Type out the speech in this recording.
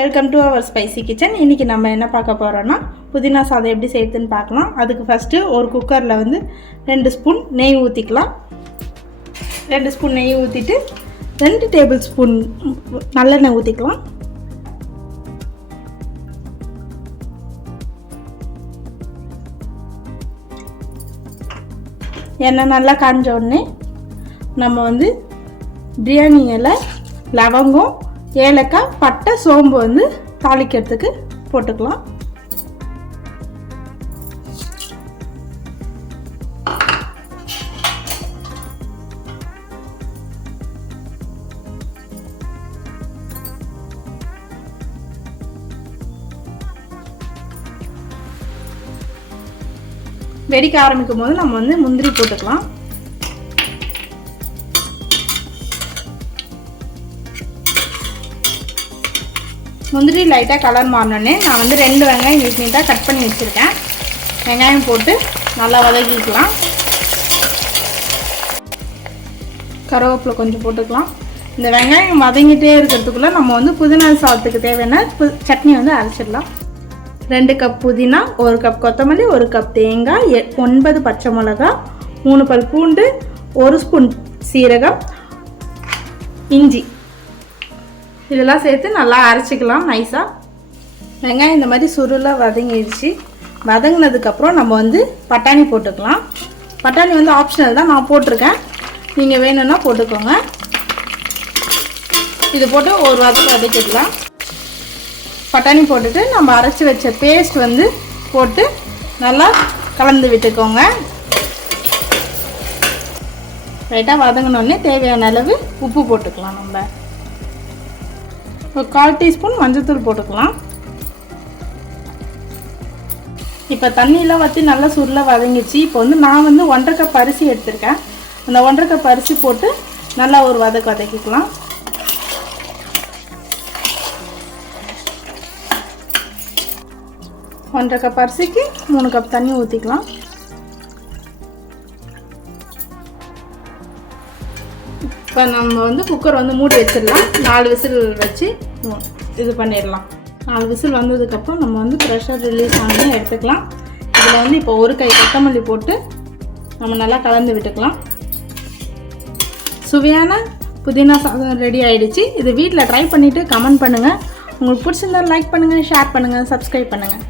Welcome to our spicy kitchen. இன்றைக்கி நம்ம என்ன பார்க்க போகிறோன்னா புதினா சாதம் எப்படி செய்யுதுன்னு பார்க்கலாம். அதுக்கு ஃபஸ்ட்டு ஒரு குக்கரில் வந்து 2 ஸ்பூன் நெய் ஊற்றிக்கலாம். 2 ஸ்பூன் நெய் ஊற்றிட்டு 2 டேபிள் ஸ்பூன் நல்லெண்ணெய் ஊற்றிக்கலாம். எண்ணெய் நல்லா காஞ்ச உடனே நம்ம வந்து பிரியாணி இலை, லவங்கம், ஏலக்காய், பட்டை, சோம்பு வந்து தாளிக்கிறதுக்கு போட்டுக்கலாம். வெடிக்க ஆரம்பிக்கும் போது நம்ம வந்து முந்திரி போட்டுக்கலாம். முந்திரி லைட்டாக கலர் மாறினோடனே நான் வந்து 2 வெங்காயம் நீட்டாக கட் பண்ணி வச்சுருக்கேன். வெங்காயம் போட்டு நல்லா வதக்கிக்கலாம். கருவேப்பிலை கொஞ்சம் போட்டுக்கலாம். இந்த வெங்காயம் வதங்கிட்டே இருக்கிறதுக்குள்ளே நம்ம வந்து புதினா சாதத்துக்கு தேவையான சட்னி வந்து அரைச்சிடலாம். 2 கப் புதினா, 1 கப் கொத்தமல்லி, 1 கப் தேங்காய், 9 பச்சை மிளகா, 3 பல் பூண்டு, 1 ஸ்பூன் சீரகம், இஞ்சி இதெல்லாம் சேர்த்து நல்லா அரைச்சிக்கலாம் நைஸாக. வெங்காயம் இந்த மாதிரி சுருளாக வதங்கிடுச்சு. வதங்கினதுக்கப்புறம் நம்ம வந்து பட்டாணி போட்டுக்கலாம். பட்டாணி வந்து ஆப்ஷனல் தான், நான் போட்டிருக்கேன், நீங்கள் வேணும்னா போட்டுக்கோங்க. இது போட்டு ஒரு வதக்கிடலாம். பட்டாணி போட்டுட்டு நம்ம அரைச்சி வச்ச பேஸ்ட் வந்து போட்டு நல்லா கலந்து விட்டுக்கோங்க. ரைட்டாக வதங்கினோடனே தேவையான அளவு உப்பு போட்டுக்கலாம். நம்ம ஒரு 1/4 டீஸ்பூன் மஞ்சள்தூள் போட்டுக்கலாம். இப்போ தண்ணியெலாம் வற்றி நல்லா சுருளாக வதங்கிச்சு. இப்போ வந்து நான் வந்து 1/2 கப் அரிசி எடுத்திருக்கேன். அந்த 1/2 கப் அரிசி போட்டு நல்லா ஒரு வதக்கிக்கலாம். ஒன்றரை கப் அரிசிக்கு 3 கப் தண்ணி ஊற்றிக்கலாம். இப்போ நம்ம வந்து குக்கர் வந்து மூடி வச்சிடலாம். 4 விசில் வச்சு இது பண்ணிடலாம். 4 விசில் வந்ததுக்கப்புறம் நம்ம வந்து ப்ரெஷர் ரிலீஸ் ஆனி எடுத்துக்கலாம். இதில் வந்து இப்போ ஒரு கை கொத்தமல்லி போட்டு நம்ம நல்லா கலந்து விட்டுக்கலாம். சுவையான புதினா சாதம் ரெடி ஆகிடுச்சு. இது வீட்டில் ட்ரை பண்ணிவிட்டு கமெண்ட் பண்ணுங்கள். உங்களுக்கு பிடிச்சிருந்தா லைக் பண்ணுங்கள், ஷேர் பண்ணுங்கள், சப்ஸ்கிரைப் பண்ணுங்கள்.